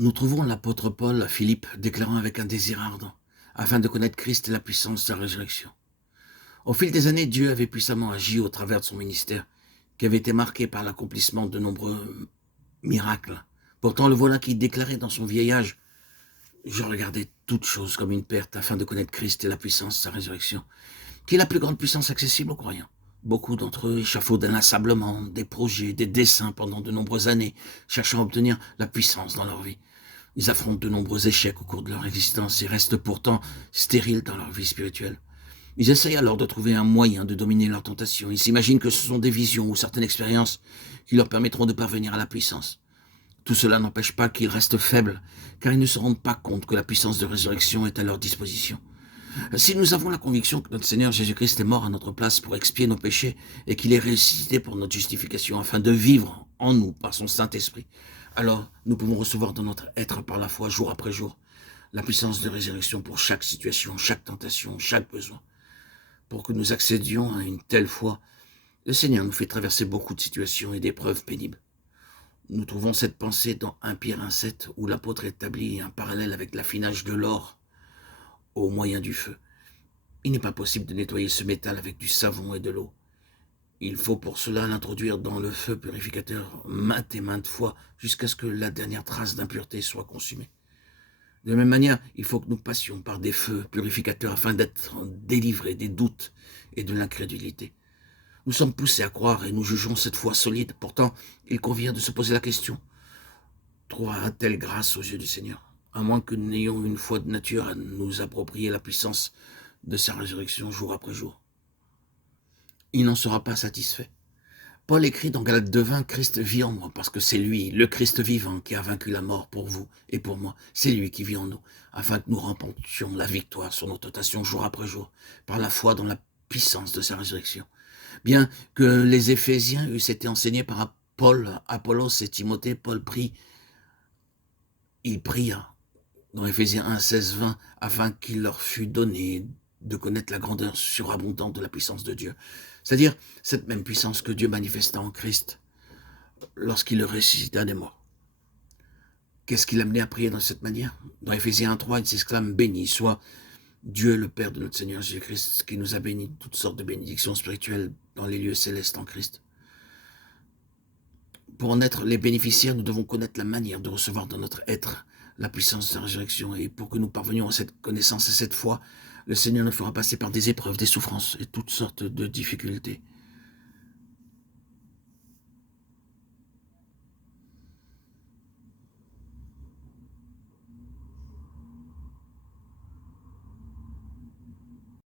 Nous trouvons l'apôtre Paul à Philippe déclarant avec un désir ardent, afin de connaître Christ et la puissance de la résurrection. Au fil des années, Dieu avait puissamment agi au travers de son ministère, qui avait été marqué par l'accomplissement de nombreux miracles. Pourtant, le voilà qui déclarait dans son vieil âge: je regardais toutes choses comme une perte afin de connaître Christ et la puissance de sa résurrection, qui est la plus grande puissance accessible aux croyants. Beaucoup d'entre eux échafaudent inlassablement des projets, des desseins pendant de nombreuses années, cherchant à obtenir la puissance dans leur vie. Ils affrontent de nombreux échecs au cours de leur existence et restent pourtant stériles dans leur vie spirituelle. Ils essayent alors de trouver un moyen de dominer leurs tentations. Ils s'imaginent que ce sont des visions ou certaines expériences qui leur permettront de parvenir à la puissance. Tout cela n'empêche pas qu'ils restent faibles, car ils ne se rendent pas compte que la puissance de résurrection est à leur disposition. Si nous avons la conviction que notre Seigneur Jésus-Christ est mort à notre place pour expier nos péchés et qu'il est ressuscité pour notre justification afin de vivre en nous par son Saint-Esprit, alors nous pouvons recevoir dans notre être par la foi jour après jour la puissance de résurrection pour chaque situation, chaque tentation, chaque besoin. Pour que nous accédions à une telle foi, le Seigneur nous fait traverser beaucoup de situations et d'épreuves pénibles. Nous trouvons cette pensée dans 1 Pierre 1,7 où l'apôtre établit un parallèle avec l'affinage de l'or au moyen du feu. Il n'est pas possible de nettoyer ce métal avec du savon et de l'eau. Il faut pour cela l'introduire dans le feu purificateur maintes et maintes fois jusqu'à ce que la dernière trace d'impureté soit consumée. De la même manière, il faut que nous passions par des feux purificateurs afin d'être délivrés des doutes et de l'incrédulité. Nous sommes poussés à croire et nous jugeons cette foi solide. Pourtant, il convient de se poser la question: trouvera-t-elle grâce aux yeux du Seigneur? À moins que nous n'ayons une foi de nature à nous approprier la puissance de sa résurrection jour après jour. Il n'en sera pas satisfait. Paul écrit dans Galates 2,20: Christ vit en moi, parce que c'est lui, le Christ vivant, qui a vaincu la mort pour vous et pour moi. C'est lui qui vit en nous, afin que nous remportions la victoire sur nos tentations jour après jour, par la foi dans la puissance de sa résurrection. Bien que les Éphésiens eussent été enseignés par Paul, Apollos et Timothée, Paul pria dans Éphésiens 1, 16, 20, afin qu'il leur fût donné de connaître la grandeur surabondante de la puissance de Dieu. C'est-à-dire cette même puissance que Dieu manifesta en Christ lorsqu'il le ressuscita des morts. Qu'est-ce qui l'a amené à prier dans cette manière? Dans Éphésiens 1, 3, il s'exclame: béni soit Dieu le Père de notre Seigneur Jésus-Christ, qui nous a bénis de toutes sortes de bénédictions spirituelles dans les lieux célestes en Christ. Pour en être les bénéficiaires, nous devons connaître la manière de recevoir dans notre être la puissance de la résurrection. Et pour que nous parvenions à cette connaissance et cette foi, le Seigneur nous fera passer par des épreuves, des souffrances et toutes sortes de difficultés.